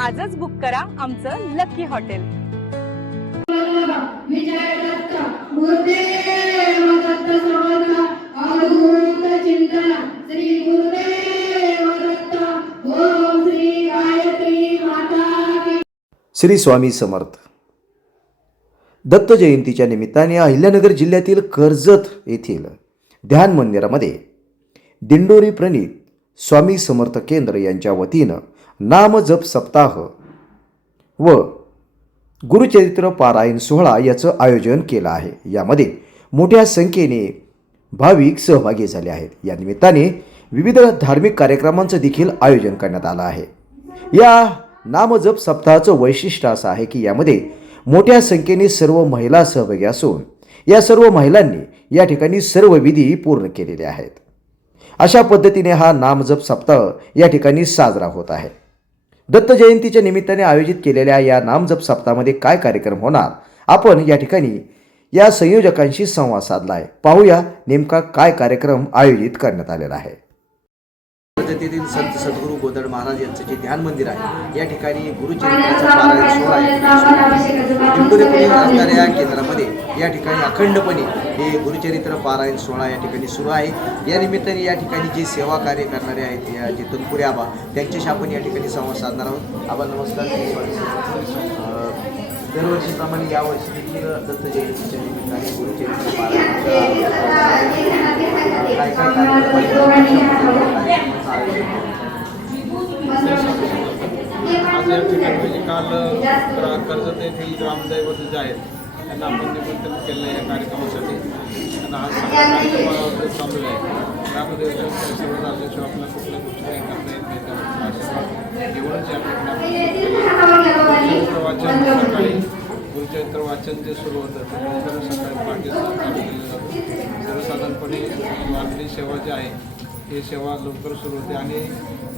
आजच बुक करा आमचं लकी हॉटेल. श्री स्वामी समर्थ. दत्त जयंतीच्या निमित्ताने अहिल्यानगर जिल्ह्यातील कर्जत येथील ध्यान मंदिरामध्ये दिंडोरी प्रणित स्वामी समर्थ केंद्र यांच्या वतीनं नामजप सप्ताह व गुरुचरित्र पारायण सोहळा याचं आयोजन केलं आहे. यामध्ये मोठ्या संख्येने भाविक सहभागी झाले आहेत. या निमित्ताने विविध धार्मिक कार्यक्रमांचं देखील आयोजन करण्यात आलं आहे. या नामजप सप्ताहाचं वैशिष्ट्य असं आहे की यामध्ये मोठ्या संख्येने सर्व महिला सहभागी असून या सर्व महिलांनी या ठिकाणी सर्व विधी पूर्ण केलेले आहेत. अशा पद्धतीने हा नामजप सप्ताह या ठिकाणी साजरा होत आहे. दत्त जयंतीच्या निमित्ताने आयोजित केलेल्या या नामजप सप्ताहामध्ये काय कार्यक्रम होणार? आपण या ठिकाणी या संयोजकांशी संवाद साधला आहे पाहूया नेमका काय कार्यक्रम आयोजित करण्यात आलेला आहे. पद्धतीतील संत सद्गुरू गोदड महाराज यांचं जे ध्यान मंदिर आहे या ठिकाणी गुरुचरित्राचा पारायण सोहळा या पुढील असणाऱ्या या केंद्रामध्ये या ठिकाणी अखंडपणे हे गुरुचरित्र पारायण सोहळा या ठिकाणी सुरू आहे. या निमित्ताने या ठिकाणी जे सेवा कार्य करणारे आहेत या जे तत्पुरे आबा त्यांच्याशी आपण या ठिकाणी संवाद साधणार आहोत. आबा नमस्कार. दरवर्षीप्रमाणे यावर्षी देखील दत्त जयंतीच्या निमित्ताने गुरुचरित्र पारायण काय काय कार्यक्रम आहेत? ठिकाणी म्हणजे काल कर्जत येथील ग्रामदैवत जे आहेत त्यांना आपण निमंत्रण केलं या कार्यक्रमासाठी त्यांना हा सगळा कार्यक्रम चालू आहे त्यामध्ये सर्व झाल्याशिवाय आपल्याला कुठल्या गोष्टी काही करता येत नाही त्यामुळे आशीर्वाद वाचन सकाळी गुरुचरित्र वाचन जे सुरू होतं त्यानंतर सकाळी पहाटे जातं सर्वसाधारणपणे मागणी सेवा जी आहे ही सेवा लवकर सुरू होते आणि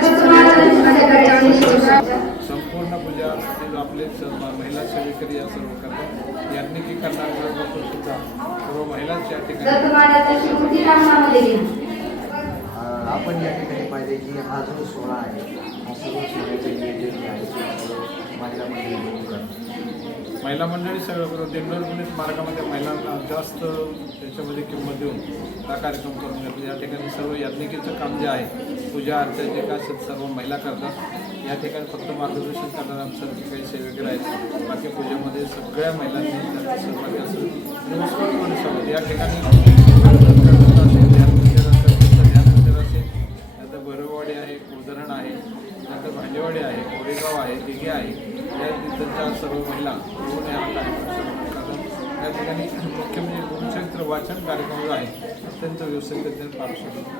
चंद्रमा संपूर्ण पूजा आपले स- महिला सेवेकरी या सर्व करतात यांनी की सुद्धा सर्व महिलांच्या या ठिकाणी आपण या ठिकाणी पाहिजे की हा जो सोहळा आहे हा सर्व सोहळ्याचं नियोजन जे आहे ते सर्व महिला मंडळी मिळून करतात. महिला मंडळी सगळं करतात दिंडोरपणे मार्गामध्ये महिलांना जास्त त्याच्यामध्ये किंमत देऊन हा कार्यक्रम करून घेतो या ठिकाणी सर्व याज्ञिकेचं काम जे आहे पूजा अर्चा जे काय असेल सर्व महिला करतात. या ठिकाणी फक्त मार्गदर्शन करणारे जे काही सेवेकरी आहेत बाकी पूजेमध्ये सगळ्या महिलांनी सहभागी असेल नमस्कार या ठिकाणी या तिथलच्या सर्व महिला येऊन या कार्यक्रम. या ठिकाणी मुख्य म्हणजे गुरुचरित्र वाचन कार्यक्रम जो आहे अत्यंत व्यवस्थितरित्या पार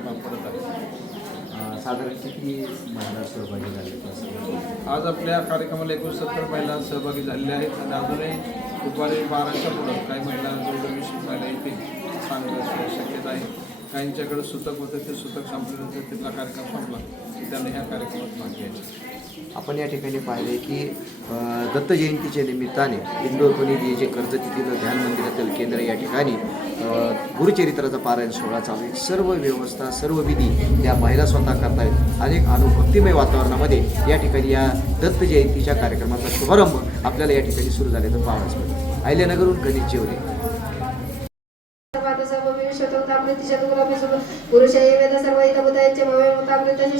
पार पडत आहे. साधारण किती महिला सहभागी झाले आज आपल्या कार्यक्रमाला एकूण सत्तर महिला सहभागी झालेल्या आहेत आणि अजूनही दुपारी बाराच्या पुढं काही महिला वीस महिला येतील सांगण्याची शक्यता आहे. काहींच्याकडे सुतक होतं ते सुतक संपल्यानंतर तिथला कार्यक्रम संपला की त्यांना ह्या कार्यक्रमात भाग घ्यायचा आपण या ठिकाणी पाहिले की दत्तजयंतीच्या दत्त जयंतीच्या निमित्ताने इंदोरपणी जे कर्ज येथील ध्यान मंदिरातील केंद्र या ठिकाणी गुरुचरित्राचा पारायण सोहळा चालू आहे. सर्व व्यवस्था सर्व विधी त्या महिला स्वतः करतायत. अनेक अनुभक्तिमय वातावरणामध्ये या ठिकाणी या दत्त जयंतीच्या कार्यक्रमाचा शुभारंभ आपल्याला या ठिकाणी सुरू झाल्याचं पाहावयास मिळतं. अहिल्यानगरहून गणेश जेवले पुरुष वेद सर्व इथं बुधायचे भव्य मुतामृत शिष्य शान इथे निरातर वेतावत एता वादोष मे महत्त्वाचे आहेत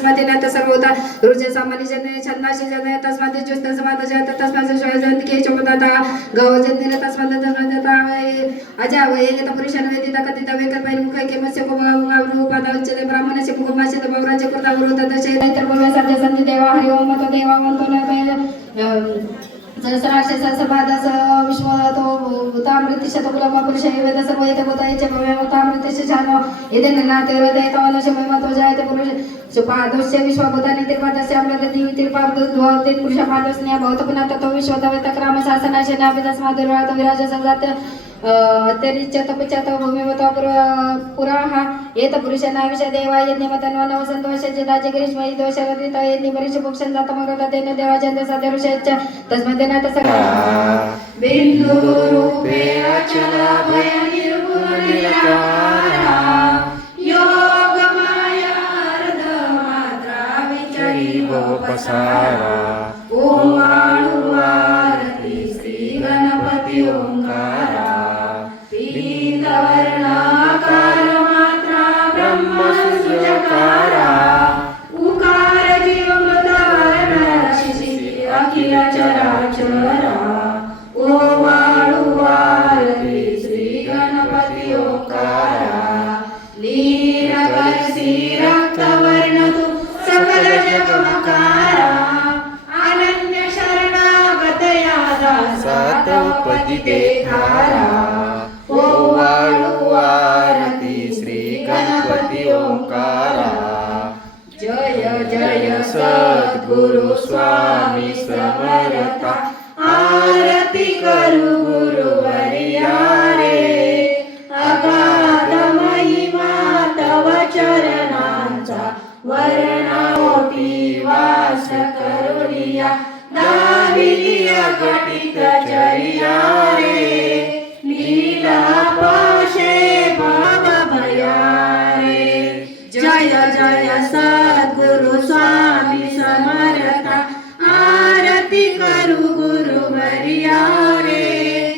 तस्माते नाथ सर्वता रुजे सामान्य जन छन्नाशी जन तस्माते जुस्त समाद जत तस्मात श्वाय जंत के चोपदाता गव जत्निर तस्मात तस्मात अजा व एक पुरुषान वेदिता कथिता वेकर पैल मुख के मस्य को रूपादा उच्चते ब्राह्मण से मुख मासे भवराचे कृता गुरु तदशे नैतर भव्य सत्य संधि देवा हरि ओम तो देवा वंतो सहस्राक्षे सहस्रपादस विश्व तो तामृती शतकुलम पुरुष वेद सर्व येते बोधायचे भव्य तामृती शानो येते नाते हृदय तवाला शमय महत्त्व जायते पुरुष सुपादोस्य विश्वबोधानी त्रिपादस्य अमृत दिवी त्रिपाद द्वते पुरुष पादस्ने भौत पुन्हा तत्व विश्व तवे तक्राम शासनाशे नाभिदास माधुरात विराज संजात भूमिवत पुराहा येत पुरुषांना विषय देवा यज्ञ मतन्व नव संतोषाचे दाजे ग्रीष्म हि दोष रदित यज्ञ परीक्ष भूषण जात मगरला सातपदी देखारा ओ वाळू आरती श्री गणपती ओंकारा जय जय सद्गुरु स्वामी समर्था आरती करू गुरुवर्या सद्गुरु स्वामी समर्था. आरती करू गुरुवर्या रे.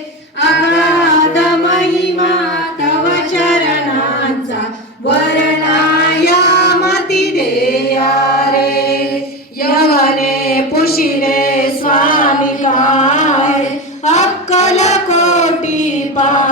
अगाध महिमा तव चरणांचा वरणाया मती देया रे. यवने पुशिरे स्वामी काय? अक्कल कोटी पा